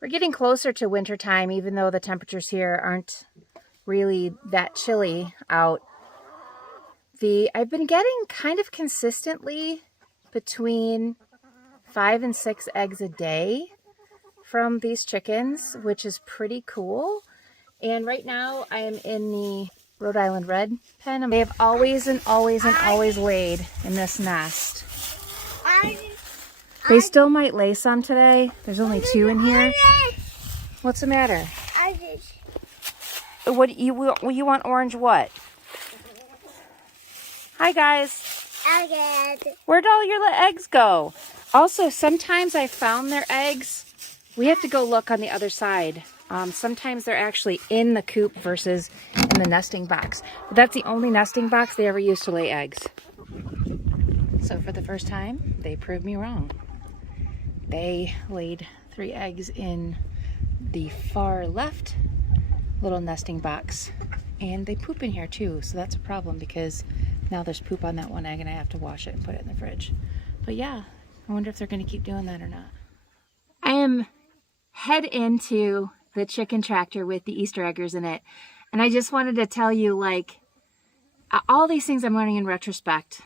We're getting closer to winter time, even though the temperatures here aren't really that chilly out. I've been getting kind of consistently between 5 and 6 eggs a day from these chickens, which is pretty cool. And right now I am in the Rhode Island Red pen. They have always and always and always laid in this nest. They still might lay some today. There's only 2 in here. What's the matter? What you want? Orange what? Hi guys. Where'd all your eggs go? Also, sometimes I found their eggs. We have to go look on the other side. Sometimes they're actually in the coop versus in the nesting box. But that's the only nesting box they ever use to lay eggs. So for the first time, they proved me wrong. They laid 3 eggs in the far left little nesting box. And they poop in here too, so that's a problem because now there's poop on that one egg and I have to wash it and put it in the fridge. But yeah, I wonder if they're going to keep doing that or not. I am head into the chicken tractor with the Easter eggers in it. And I just wanted to tell you, like, all these things I'm learning in retrospect.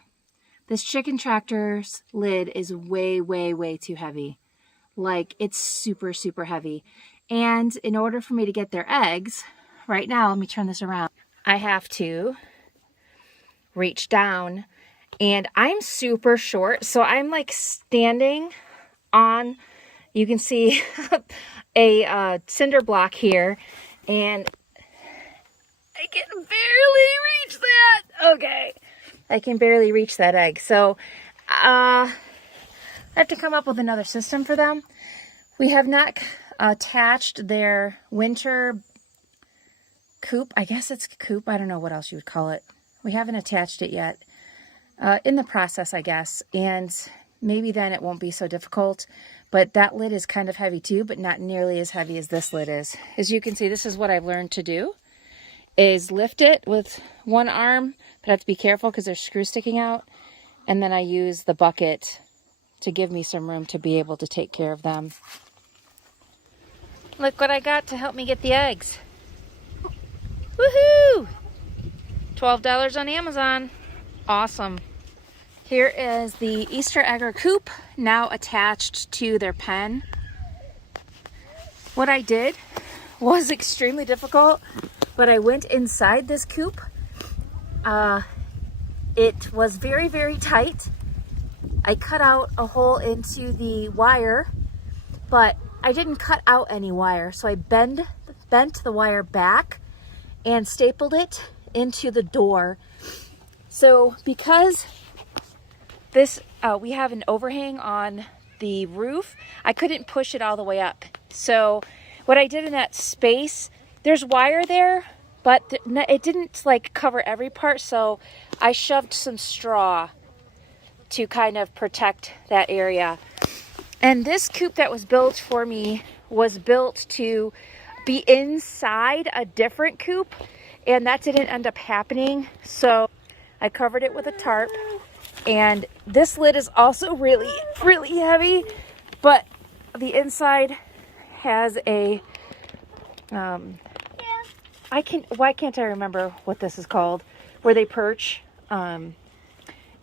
This chicken tractor's lid is way, way, way too heavy. Like, it's super, super heavy. And in order for me to get their eggs, right now, let me turn this around. I have to reach down, and I'm super short, so I'm like standing on, you can see a cinder block here, and I can barely reach that. Okay, I can barely reach that egg, so I have to come up with another system for them. We have not attached their winter coop. I guess it's coop. I don't know what else you would call it. We haven't attached it yet. In the process, I guess. And maybe then it won't be so difficult. But that lid is kind of heavy too, but not nearly as heavy as this lid is. As you can see, this is what I've learned to do, is lift it with one arm, but I have to be careful because there's screws sticking out. And then I use the bucket to give me some room to be able to take care of them. Look what I got to help me get the eggs. Woohoo! $12 on Amazon. Awesome. Here is the Easter egger coop now attached to their pen. What I did was extremely difficult, but I went inside this coop. It was very, very tight. I cut out a hole into the wire, but I didn't cut out any wire, so I bent the wire back and stapled it into the door. So because this, we have an overhang on the roof, I couldn't push it all the way up. So what I did in that space, there's wire there, but it didn't like cover every part. So I shoved some straw to kind of protect that area. And this coop that was built for me was built to be inside a different coop, and that didn't end up happening. So I covered it with a tarp, and this lid is also really, really heavy, but the inside has a, why can't I remember what this is called, where they perch,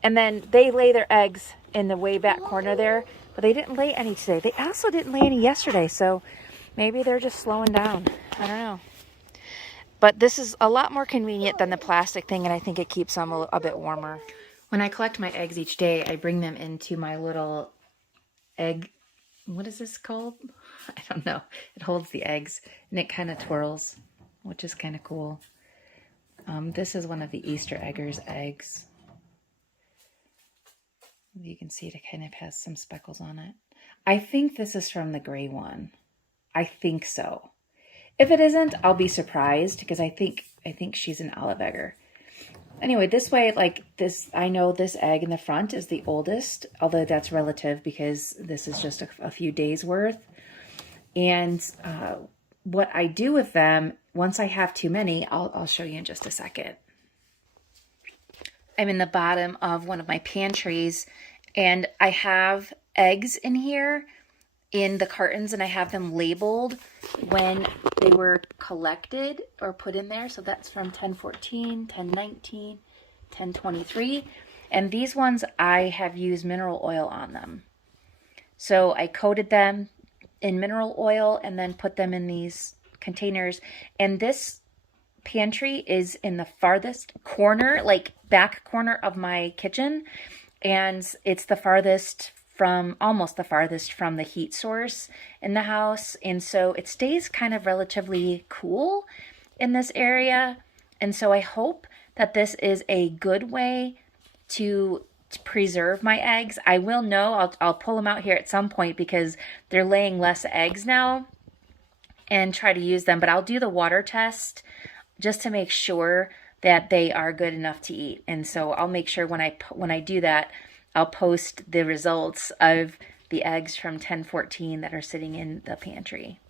and then they lay their eggs in the way back corner there, but they didn't lay any today. They also didn't lay any yesterday, so maybe they're just slowing down. I don't know. But this is a lot more convenient than the plastic thing, and I think it keeps them a bit warmer. When I collect my eggs each day, I bring them into my little egg, what is this called? I don't know. It holds the eggs, and it kind of twirls, which is kind of cool. This is one of the Easter eggers' eggs. You can see it kind of has some speckles on it. I think this is from the gray one. I think so. If it isn't, I'll be surprised because I think she's an olive egger. Anyway, this way, like this, I know this egg in the front is the oldest, although that's relative because this is just a few days worth. And what I do with them, once I have too many, I'll show you in just a second. I'm in the bottom of one of my pantries, and I have eggs in here, in the cartons, and I have them labeled when they were collected or put in there. So that's from 1014, 1019, 1023. And these ones I have used mineral oil on them. So I coated them in mineral oil and then put them in these containers. And this pantry is in the farthest corner, like back corner of my kitchen. And it's the farthest from, almost the farthest from the heat source in the house. And so it stays kind of relatively cool in this area. And so I hope that this is a good way to preserve my eggs. I will know, I'll pull them out here at some point because they're laying less eggs now and try to use them. But I'll do the water test just to make sure that they are good enough to eat. And so I'll make sure when I do that, I'll post the results of the eggs from 1014 that are sitting in the pantry.